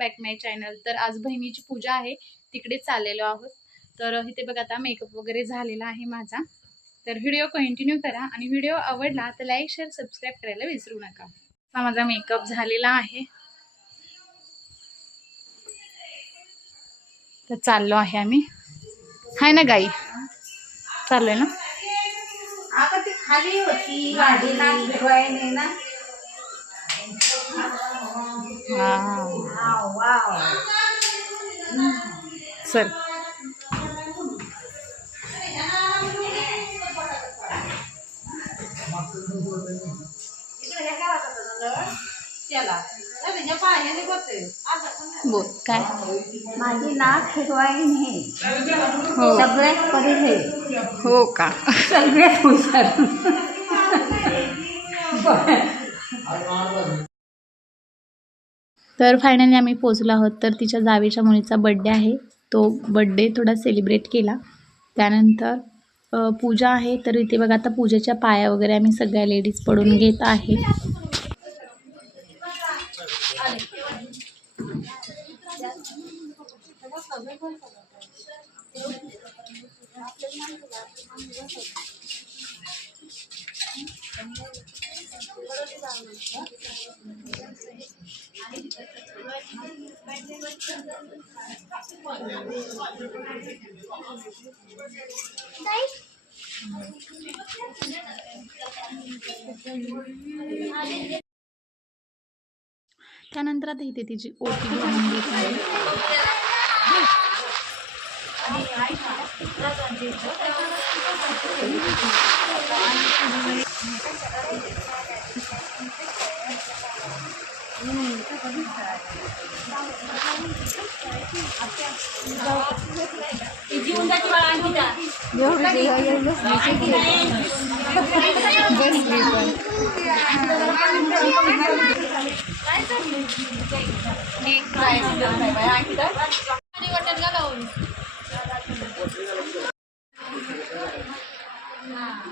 Back माय channel तर आज बहिणीची पूजा आहे. तिकडे चाललेलो आहोत. तर इथे बघा आता मेकअप वगैरे झालेला आहे माझा. तर व्हिडिओ कंटिन्यू करा. आणि व्हिडिओ आवडला तर लाईक शेअर सबस्क्राईब करायला विसरू नका. हा माझा मेकअप झालेला आहे. तर चाललो आहे आम्ही. हाय ना गाई? चाललोय ना? आता ती खाली होती ना. चल. हे बोल काय? माझी नाक फिरवायने हो सगळ्यात परी हे हो का सगळ्यात हुशार तर फायनली आम्ही पोचलो आहोत. तर तिच्या जावेच्या मुलीचा बड्डे आहे. तो बड्डे थोडा सेलिब्रेट केला. त्यानंतर पूजा आहे. तर इथे बघा आता पूजेच्या पाया वगैरे आम्ही सगळ्या लेडीज पडून घेत आहे. त्यानंतर आता इथे तिची ओटी भरून घेत आहे. Ya udah ya udah.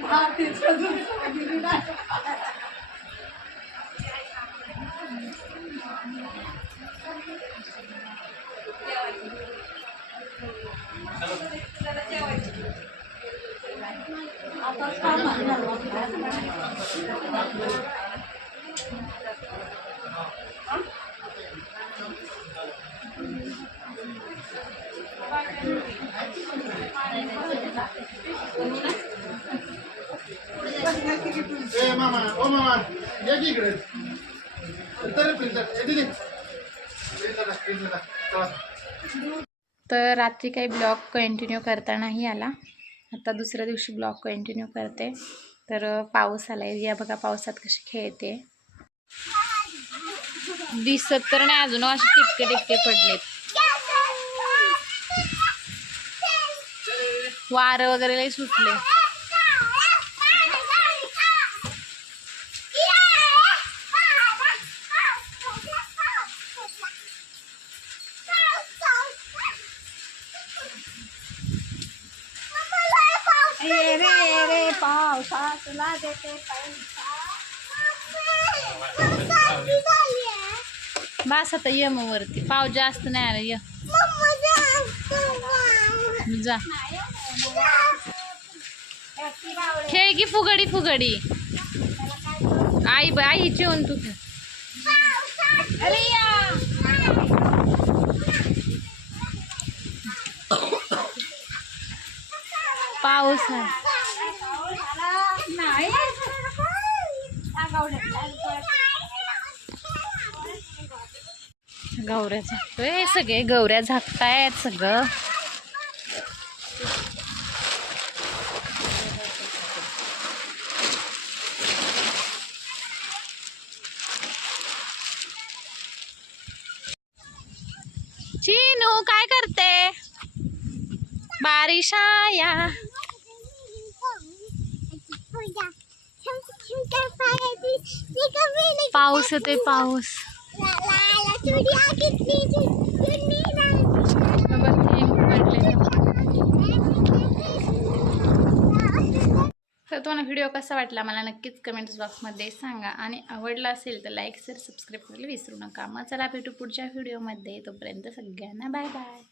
आता मामा ओ मामा या की इकडे. तर प्रिंटर तर रात्री काही ब्लॉग कंटिन्यू करता नाही आला. आता दुसऱ्या दिवशी ब्लॉग कंटिन्यू करते. तर पाऊस आलाय. या बघा पावसात कशी खेळते. दिसत तर नाही अजून असे टिपके टिपके पडलेत. वारं वगैरे लई सुटले. तुला देते बस आता ये मग वरती. पाव जास्त नाही आला ये. जा. खेळ की फुगडी फुगडी. आई ब आई जेवण तू खेळ गौऱ्या झाकतोय. सगळे गौऱ्या झाकतायत सगळं. चिनू काय करते? बारिश आया. पाऊस होते पाऊस. बघ, तुम्हाला व्हिडिओ कसा वाटला मला नक्कीच कमेंट्स बॉक्समध्ये सांगा. आणि आवडला असेल तर लाईक शेअर सबस्क्राईब करायला विसरू नका. मग चला भेटू पुढच्या व्हिडिओमध्ये तोपर्यंत सगळ्यांना बाय बाय